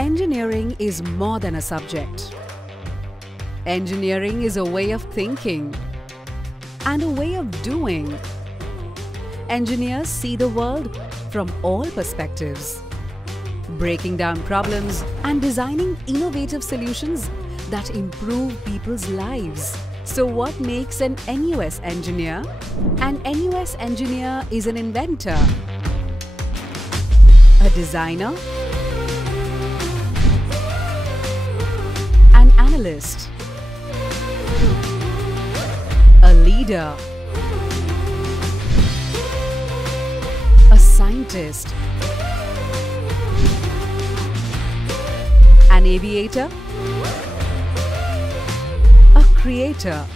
Engineering is more than a subject. Engineering is a way of thinking and a way of doing. Engineers see the world from all perspectives, breaking down problems and designing innovative solutions that improve people's lives. So what makes an NUS engineer? An NUS engineer is an inventor, a designer, an analyst, a leader, a scientist, an aviator, a creator,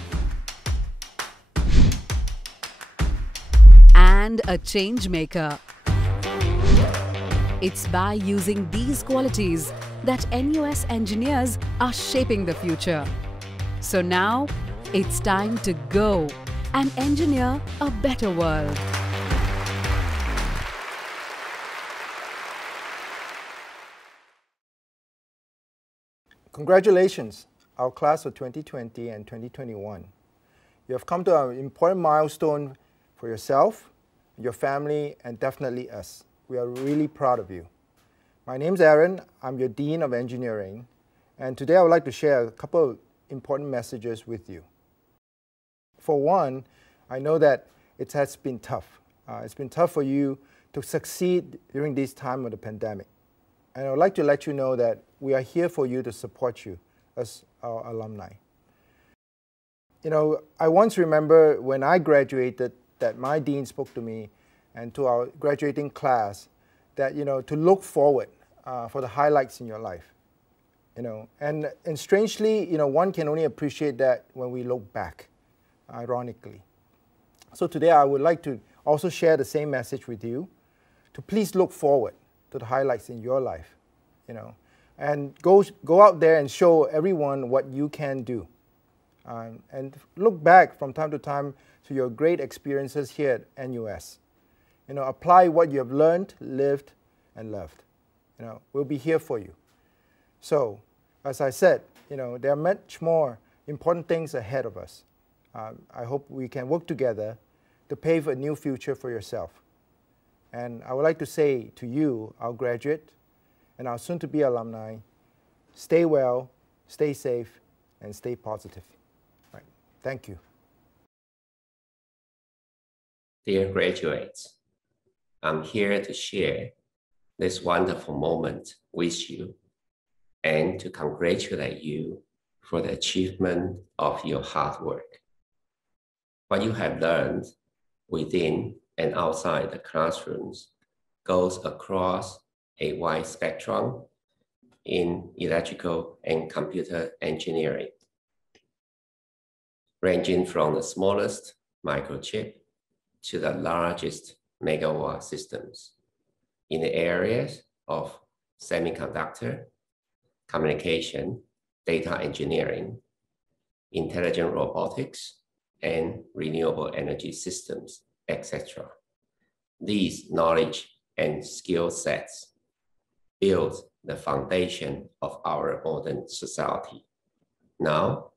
and a change maker. It's by using these qualities that NUS engineers are shaping the future. So now, it's time to go and engineer a better world. Congratulations, our class of 2020 and 2021. You have come to an important milestone for yourself, your family, and definitely us. We are really proud of you. My name's Aaron. I'm your Dean of Engineering, and today I would like to share a couple of important messages with you. For one, I know that it has been tough. It's been tough for you to succeed during this time of the pandemic. And I would like to let you know that we are here for you to support you as our alumni. You know, I once remember when I graduated that my dean spoke to me and to our graduating class that, you know, to look forward for the highlights in your life. You know, and strangely, you know, one can only appreciate that when we look back, ironically. So today I would like to also share the same message with you, to please look forward to the highlights in your life, you know, and go out there and show everyone what you can do. And look back from time to time to your great experiences here at NUS. You know, apply what you have learned, lived, and loved. You know, we'll be here for you. So, as I said, you know, there are much more important things ahead of us. I hope we can work together to pave a new future for yourself. And I would like to say to you, our graduate, and our soon-to-be alumni, stay well, stay safe, and stay positive. Right. Thank you. Dear graduates, I'm here to share this wonderful moment with you and to congratulate you for the achievement of your hard work. What you have learned within and outside the classrooms goes across a wide spectrum in electrical and computer engineering, ranging from the smallest microchip to the largest megawatt systems in the areas of semiconductor, communication, data engineering, intelligent robotics, and renewable energy systems, etc. These knowledge and skill sets build the foundation of our modern society. Now,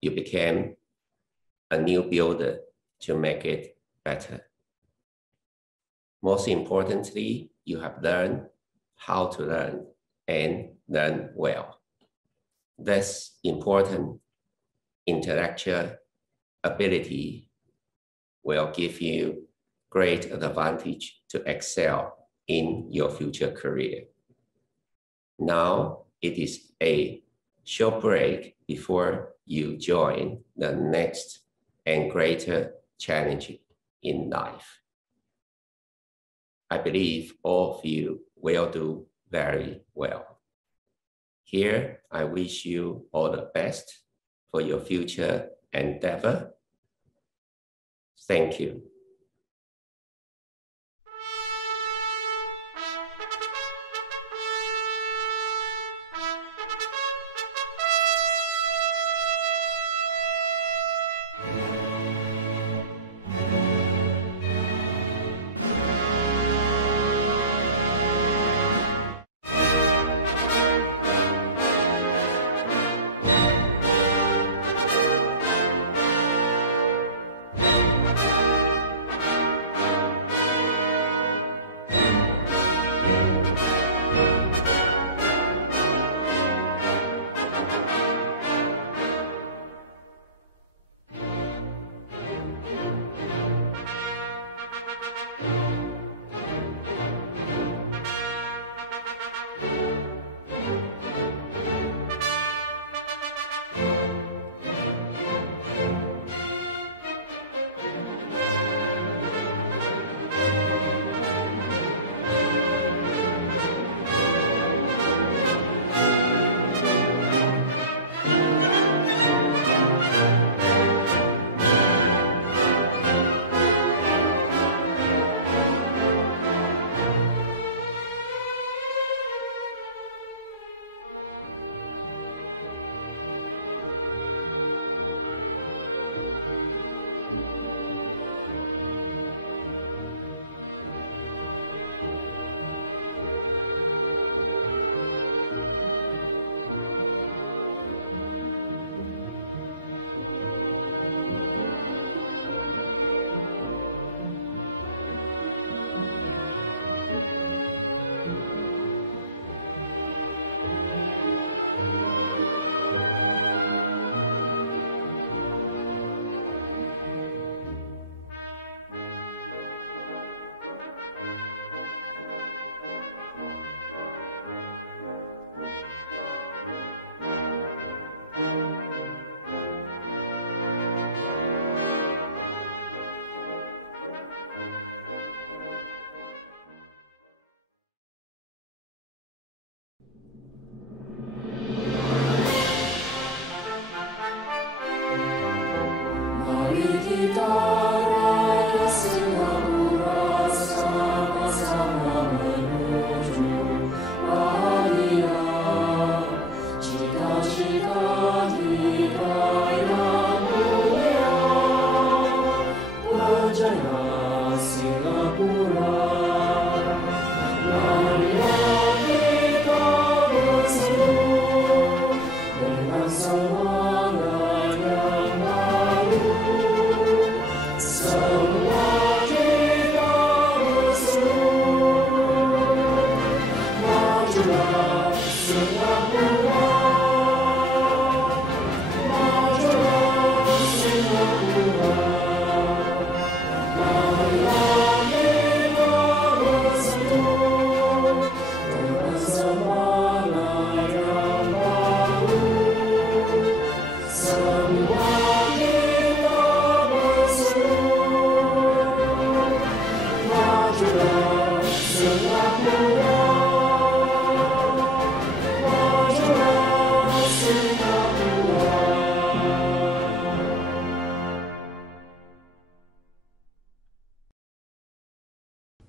you became a new builder to make it better. Most importantly, you have learned how to learn and learn well. This important intellectual ability will give you great advantage to excel in your future career. Now it is a short break before you join the next and greater challenge in life. I believe all of you will do very well. Here, I wish you all the best for your future endeavor. Thank you.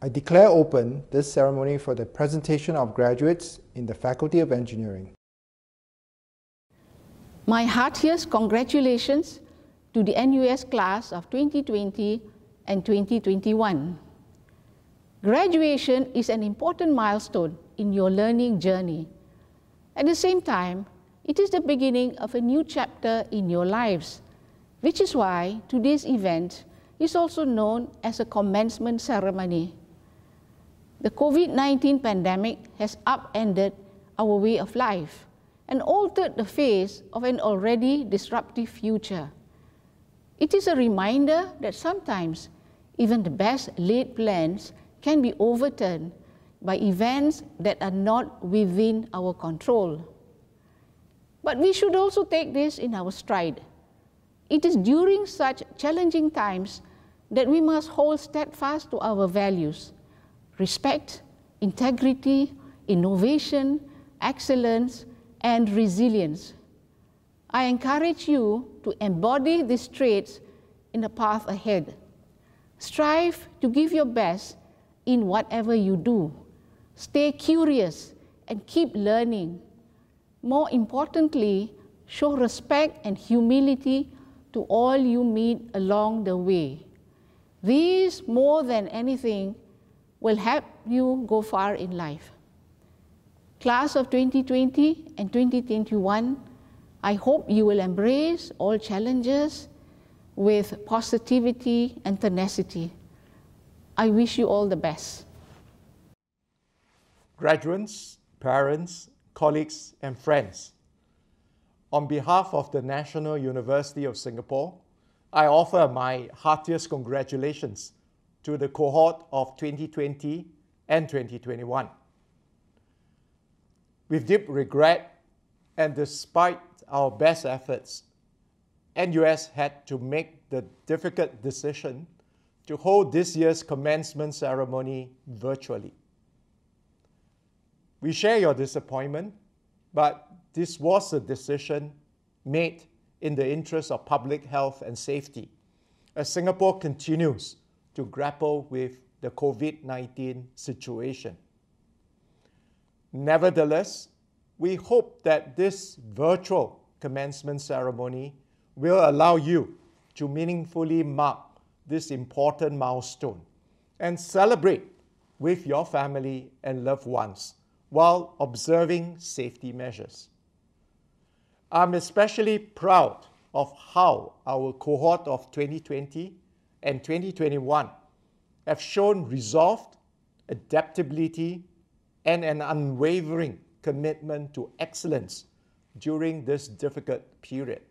I declare open this ceremony for the presentation of graduates in the Faculty of Engineering. My heartiest congratulations to the NUS class of 2020 and 2021. Graduation is an important milestone in your learning journey. At the same time, it is the beginning of a new chapter in your lives, which is why today's event is also known as a commencement ceremony. The COVID-19 pandemic has upended our way of life and altered the face of an already disruptive future. It is a reminder that sometimes even the best laid plans can be overturned by events that are not within our control. But we should also take this in our stride. It is during such challenging times that we must hold steadfast to our values: respect, integrity, innovation, excellence, and resilience. I encourage you to embody these traits in the path ahead. Strive to give your best in whatever you do. Stay curious and keep learning. More importantly, show respect and humility to all you meet along the way. These, more than anything, will help you go far in life. Class of 2020 and 2021, I hope you will embrace all challenges with positivity and tenacity. I wish you all the best. Graduates, parents, colleagues, and friends, on behalf of the National University of Singapore, I offer my heartiest congratulations to the cohort of 2020 and 2021. With deep regret and despite our best efforts, NUS had to make the difficult decision to hold this year's commencement ceremony virtually. We share your disappointment, but this was a decision made in the interest of public health and safety as Singapore continues to grapple with the COVID-19 situation. Nevertheless, we hope that this virtual commencement ceremony will allow you to meaningfully mark this important milestone and celebrate with your family and loved ones while observing safety measures. I'm especially proud of how our cohort of 2020 and 2021 have shown resolve, adaptability, and an unwavering commitment to excellence during this difficult period.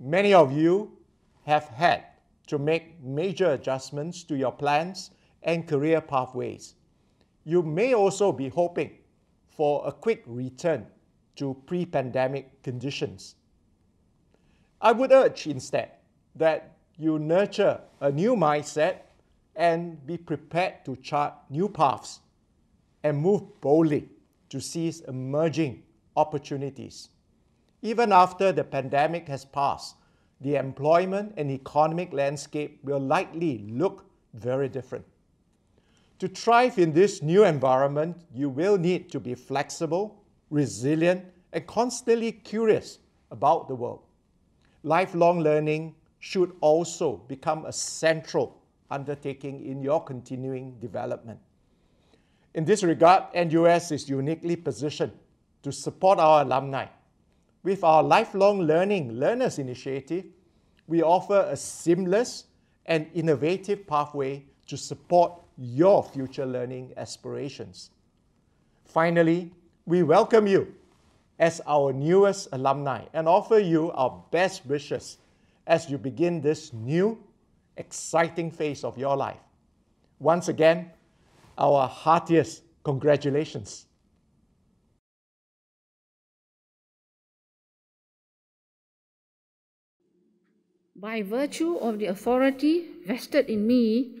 Many of you have had to make major adjustments to your plans and career pathways. You may also be hoping for a quick return to pre-pandemic conditions. I would urge instead that you nurture a new mindset and be prepared to chart new paths and move boldly to seize emerging opportunities. Even after the pandemic has passed, the employment and economic landscape will likely look very different. To thrive in this new environment, you will need to be flexible, resilient, and constantly curious about the world. Lifelong learning should also become a central undertaking in your continuing development. In this regard, NUS is uniquely positioned to support our alumni. With our Lifelong Learning Learners Initiative, we offer a seamless and innovative pathway to support your future learning aspirations. Finally, we welcome you as our newest alumni and offer you our best wishes as you begin this new, exciting phase of your life. Once again, our heartiest congratulations. By virtue of the authority vested in me,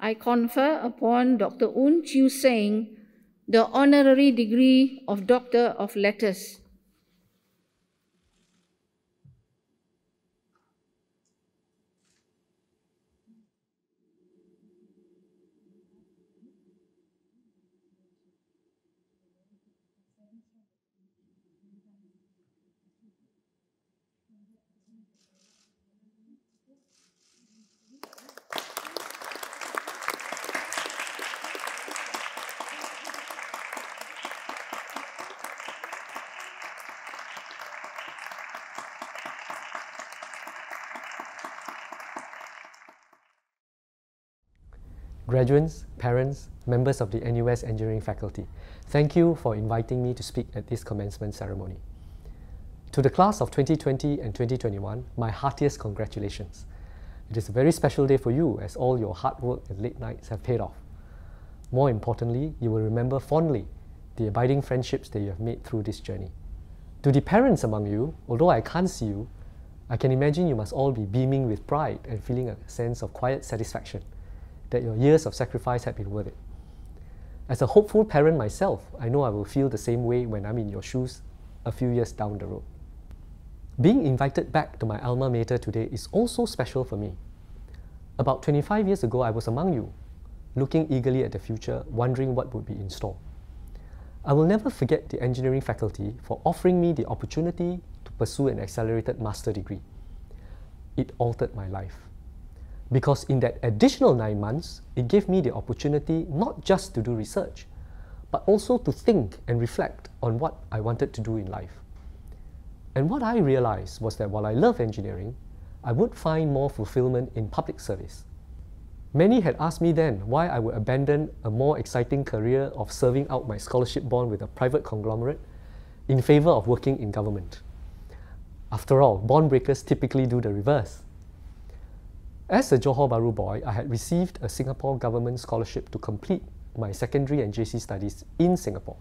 I confer upon Dr. Un Chiu Seng the honorary degree of Doctor of Letters. Graduates, parents, members of the NUS Engineering faculty, thank you for inviting me to speak at this commencement ceremony. To the class of 2020 and 2021, my heartiest congratulations. It is a very special day for you as all your hard work and late nights have paid off. More importantly, you will remember fondly the abiding friendships that you have made through this journey. To the parents among you, although I can't see you, I can imagine you must all be beaming with pride and feeling a sense of quiet satisfaction that your years of sacrifice have been worth it. As a hopeful parent myself, I know I will feel the same way when I'm in your shoes a few years down the road. Being invited back to my alma mater today is also special for me. About 25 years ago, I was among you, looking eagerly at the future, wondering what would be in store. I will never forget the engineering faculty for offering me the opportunity to pursue an accelerated master degree. It altered my life. Because in that additional 9 months, it gave me the opportunity not just to do research, but also to think and reflect on what I wanted to do in life. And what I realized was that while I love engineering, I would find more fulfillment in public service. Many had asked me then why I would abandon a more exciting career of serving out my scholarship bond with a private conglomerate in favor of working in government. After all, bond breakers typically do the reverse. As a Johor Bahru boy, I had received a Singapore government scholarship to complete my secondary and JC studies in Singapore.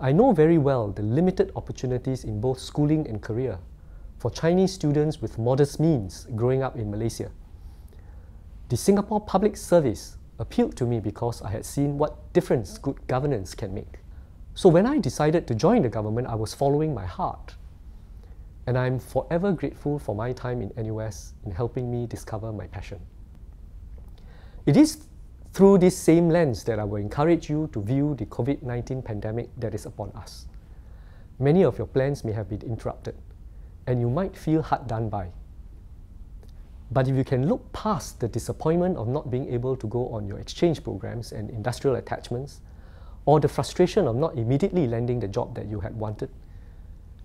I know very well the limited opportunities in both schooling and career for Chinese students with modest means growing up in Malaysia. The Singapore Public Service appealed to me because I had seen what difference good governance can make. So when I decided to join the government, I was following my heart. And I'm forever grateful for my time in NUS in helping me discover my passion. It is through this same lens that I will encourage you to view the COVID-19 pandemic that is upon us. Many of your plans may have been interrupted, and you might feel hard done by. But if you can look past the disappointment of not being able to go on your exchange programs and industrial attachments, or the frustration of not immediately landing the job that you had wanted,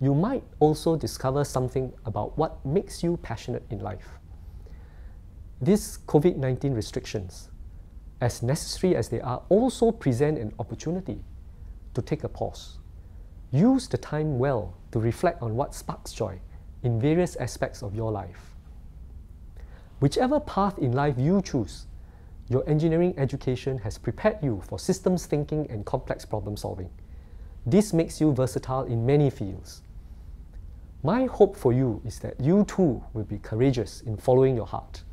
you might also discover something about what makes you passionate in life. These COVID-19 restrictions, as necessary as they are, also present an opportunity to take a pause. Use the time well to reflect on what sparks joy in various aspects of your life. Whichever path in life you choose, your engineering education has prepared you for systems thinking and complex problem solving. This makes you versatile in many fields. My hope for you is that you too will be courageous in following your heart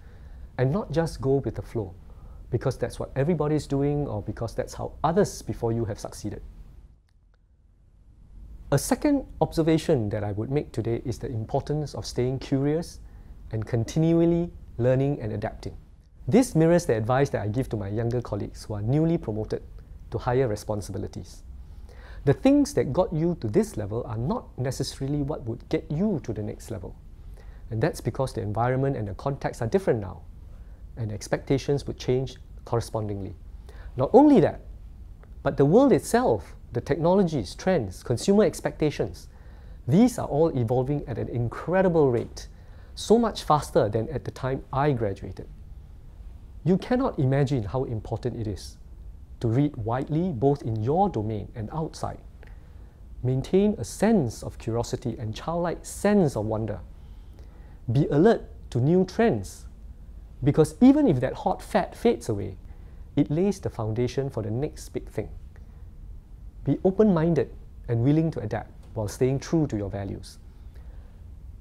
and not just go with the flow because that's what everybody is doing or because that's how others before you have succeeded. A second observation that I would make today is the importance of staying curious and continually learning and adapting. This mirrors the advice that I give to my younger colleagues who are newly promoted to higher responsibilities. The things that got you to this level are not necessarily what would get you to the next level. And that's because the environment and the context are different now, and expectations would change correspondingly. Not only that, but the world itself, the technologies, trends, consumer expectations, these are all evolving at an incredible rate, so much faster than at the time I graduated. You cannot imagine how important it is to read widely both in your domain and outside. Maintain a sense of curiosity and childlike sense of wonder. Be alert to new trends, because even if that hot fad fades away, it lays the foundation for the next big thing. Be open-minded and willing to adapt while staying true to your values.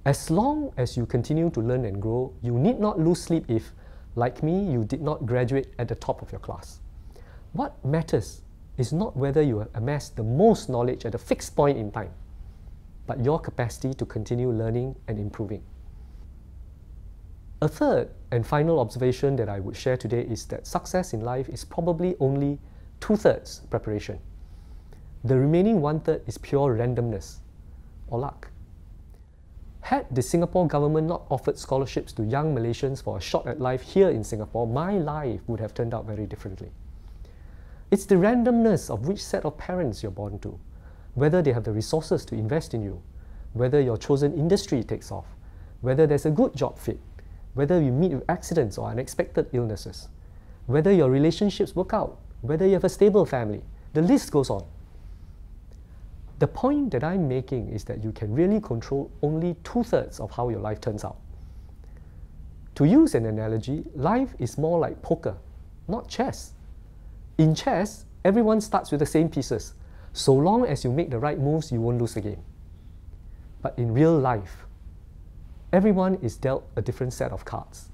As long as you continue to learn and grow, you need not lose sleep if, like me, you did not graduate at the top of your class. What matters is not whether you have amassed the most knowledge at a fixed point in time, but your capacity to continue learning and improving. A third and final observation that I would share today is that success in life is probably only 2/3 preparation. The remaining 1/3 is pure randomness or luck. Had the Singapore government not offered scholarships to young Malaysians for a shot at life here in Singapore, my life would have turned out very differently. It's the randomness of which set of parents you're born to, whether they have the resources to invest in you, whether your chosen industry takes off, whether there's a good job fit, whether you meet with accidents or unexpected illnesses, whether your relationships work out, whether you have a stable family. The list goes on. The point that I'm making is that you can really control only 2/3 of how your life turns out. To use an analogy, life is more like poker, not chess. In chess, everyone starts with the same pieces. So long as you make the right moves, you won't lose the game. But in real life, everyone is dealt a different set of cards.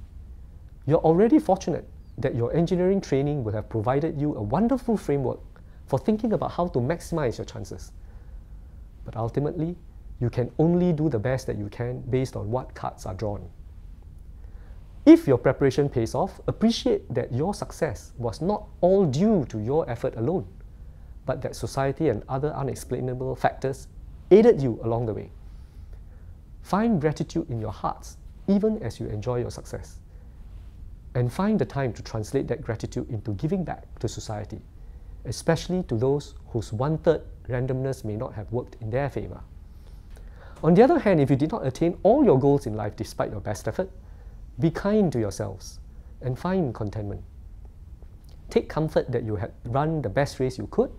You're already fortunate that your engineering training will have provided you a wonderful framework for thinking about how to maximize your chances. But ultimately, you can only do the best that you can based on what cards are drawn. If your preparation pays off, appreciate that your success was not all due to your effort alone, but that society and other unexplainable factors aided you along the way. Find gratitude in your hearts, even as you enjoy your success. And find the time to translate that gratitude into giving back to society, especially to those whose 1/3 randomness may not have worked in their favor. On the other hand, if you did not attain all your goals in life despite your best effort, be kind to yourselves and find contentment. Take comfort that you had run the best race you could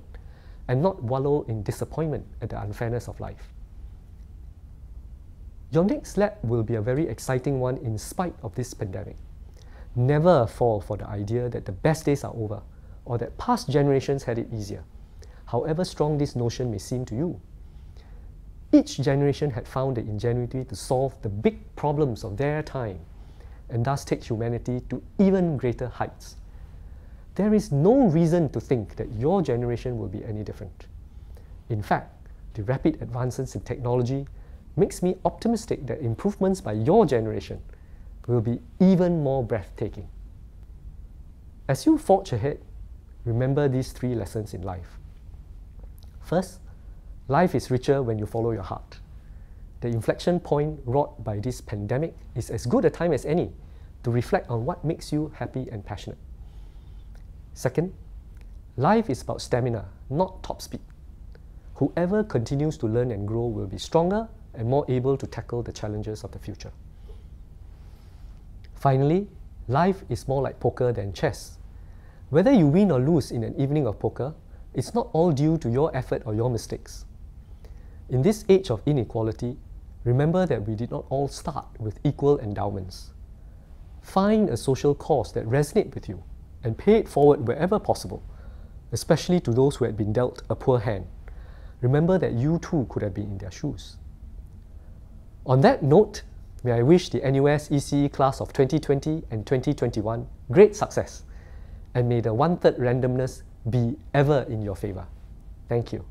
and not wallow in disappointment at the unfairness of life. Your next lap will be a very exciting one in spite of this pandemic. Never fall for the idea that the best days are over or that past generations had it easier, however strong this notion may seem to you. Each generation had found the ingenuity to solve the big problems of their time and thus take humanity to even greater heights. There is no reason to think that your generation will be any different. In fact, the rapid advances in technology makes me optimistic that improvements by your generation will be even more breathtaking. As you forge ahead, remember these 3 lessons in life. First, life is richer when you follow your heart. The inflection point wrought by this pandemic is as good a time as any to reflect on what makes you happy and passionate. Second, life is about stamina, not top speed. Whoever continues to learn and grow will be stronger and more able to tackle the challenges of the future. Finally, life is more like poker than chess. Whether you win or lose in an evening of poker, it's not all due to your effort or your mistakes. In this age of inequality, remember that we did not all start with equal endowments. Find a social cause that resonates with you and pay it forward wherever possible, especially to those who had been dealt a poor hand. Remember that you too could have been in their shoes. On that note, may I wish the NUS ECE class of 2020 and 2021 great success, and may the 1/3 randomness be ever in your favor. Thank you.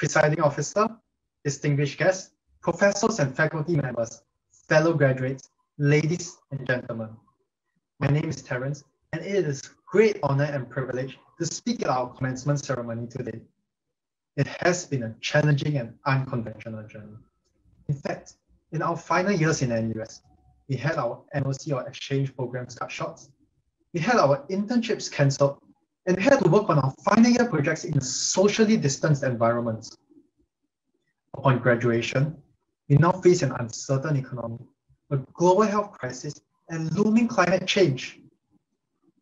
Presiding Officer, distinguished guests, professors and faculty members, fellow graduates, ladies and gentlemen. My name is Terence, and it is a great honor and privilege to speak at our commencement ceremony today. It has been a challenging and unconventional journey. In fact, in our final years in NUS, we had our NOC or exchange programs cut short, we had our internships cancelled, and we had to work on our final year projects in socially distanced environments. Upon graduation, we now face an uncertain economy, a global health crisis, and looming climate change.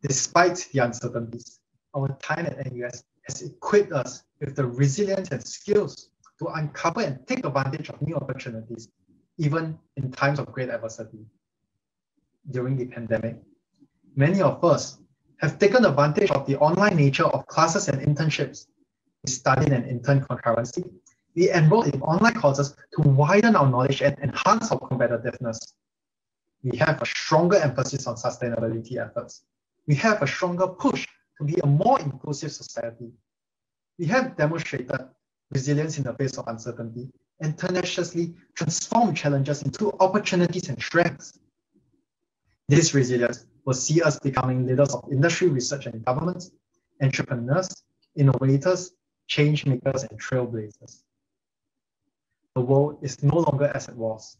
Despite the uncertainties, our time at NUS has equipped us with the resilience and skills to uncover and take advantage of new opportunities, even in times of great adversity. During the pandemic, many of us have taken advantage of the online nature of classes and internships. We studied and interned concurrency. We enrolled in online courses to widen our knowledge and enhance our competitiveness. We have a stronger emphasis on sustainability efforts. We have a stronger push to be a more inclusive society. We have demonstrated resilience in the face of uncertainty and tenaciously transformed challenges into opportunities and strengths. This resilience will see us becoming leaders of industry, research and government, entrepreneurs, innovators, change makers, and trailblazers. The world is no longer as it was,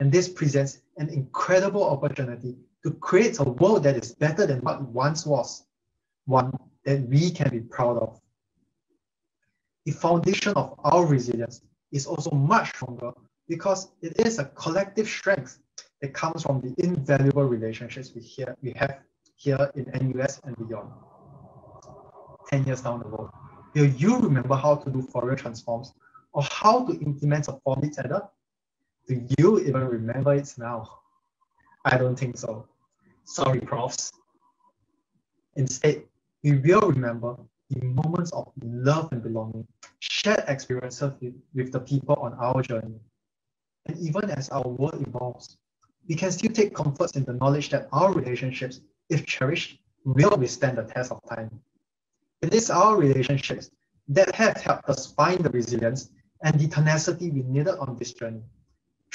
and this presents an incredible opportunity to create a world that is better than what it once was, one that we can be proud of. The foundation of our resilience is also much stronger because it is a collective strength that comes from the invaluable relationships we have here in NUS and beyond. 10 years down the road, will you remember how to do Fourier transforms or how to implement a 4-bit adder? Do you even remember it now? I don't think so. Sorry, profs. Instead, we will remember the moments of love and belonging, shared experiences with the people on our journey. And even as our world evolves, we can still take comfort in the knowledge that our relationships, if cherished, will withstand the test of time. It is our relationships that have helped us find the resilience and the tenacity we needed on this journey.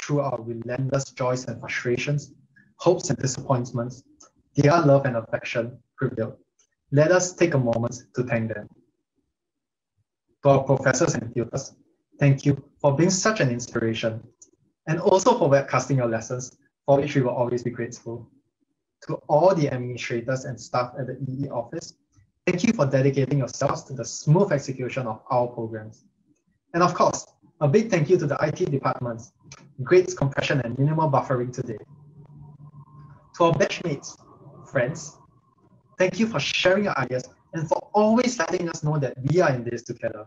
Through our relentless joys and frustrations, hopes and disappointments, their love and affection prevailed. Let us take a moment to thank them. To our professors and tutors, thank you for being such an inspiration, and also for webcasting your lessons, for which we will always be grateful. To all the administrators and staff at the EE office, thank you for dedicating yourselves to the smooth execution of our programs. And of course, a big thank you to the IT departments, grades compression and minimal buffering today. To our batchmates, friends, thank you for sharing your ideas and for always letting us know that we are in this together.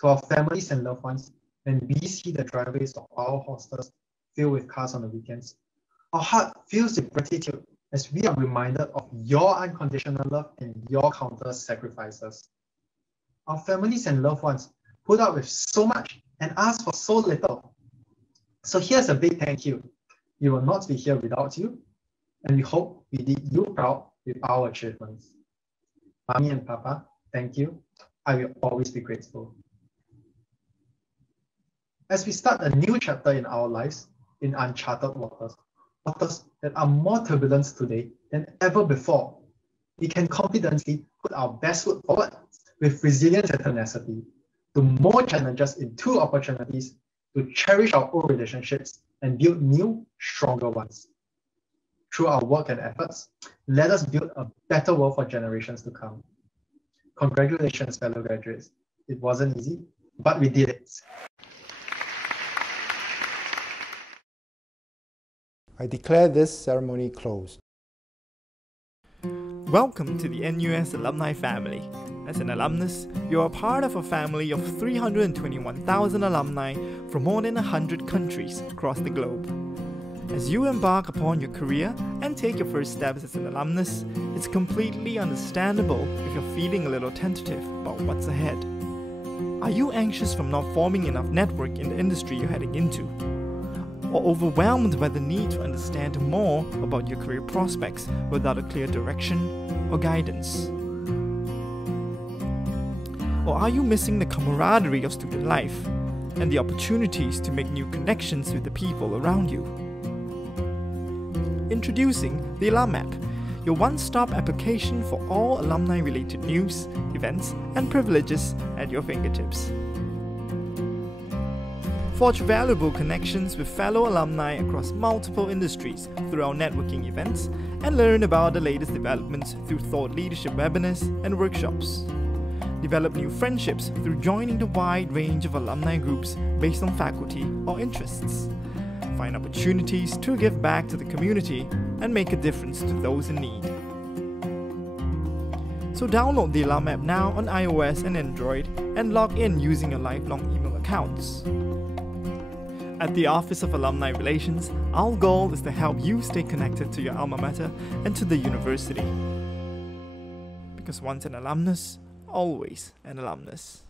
To our families and loved ones, when we see the driveways of our hostels filled with cars on the weekends, our heart fills with gratitude as we are reminded of your unconditional love and your countless sacrifices. Our families and loved ones put up with so much and ask for so little. So here's a big thank you. We will not be here without you, and we hope we did you proud with our achievements. Mommy and Papa, thank you. I will always be grateful. As we start a new chapter in our lives in uncharted waters, waters that are more turbulent today than ever before, we can confidently put our best foot forward with resilience and tenacity to more challenges into opportunities, to cherish our old relationships and build new, stronger ones. Through our work and efforts, let us build a better world for generations to come. Congratulations, fellow graduates. It wasn't easy, but we did it. I declare this ceremony closed. Welcome to the NUS alumni family. As an alumnus, you are part of a family of 321,000 alumni from more than 100 countries across the globe. As you embark upon your career and take your first steps as an alumnus, it's completely understandable if you're feeling a little tentative about what's ahead. Are you anxious from not forming enough network in the industry you're heading into? Or overwhelmed by the need to understand more about your career prospects without a clear direction or guidance? Or are you missing the camaraderie of student life and the opportunities to make new connections with the people around you? Introducing the Alum App, your one-stop application for all alumni-related news, events, and privileges at your fingertips. Forge valuable connections with fellow alumni across multiple industries through our networking events, and learn about the latest developments through thought leadership webinars and workshops. Develop new friendships through joining the wide range of alumni groups based on faculty or interests. Find opportunities to give back to the community and make a difference to those in need. So download the Alum App now on iOS and Android and log in using your lifelong email accounts. At the Office of Alumni Relations, our goal is to help you stay connected to your alma mater and to the university. Because once an alumnus, always an alumnus.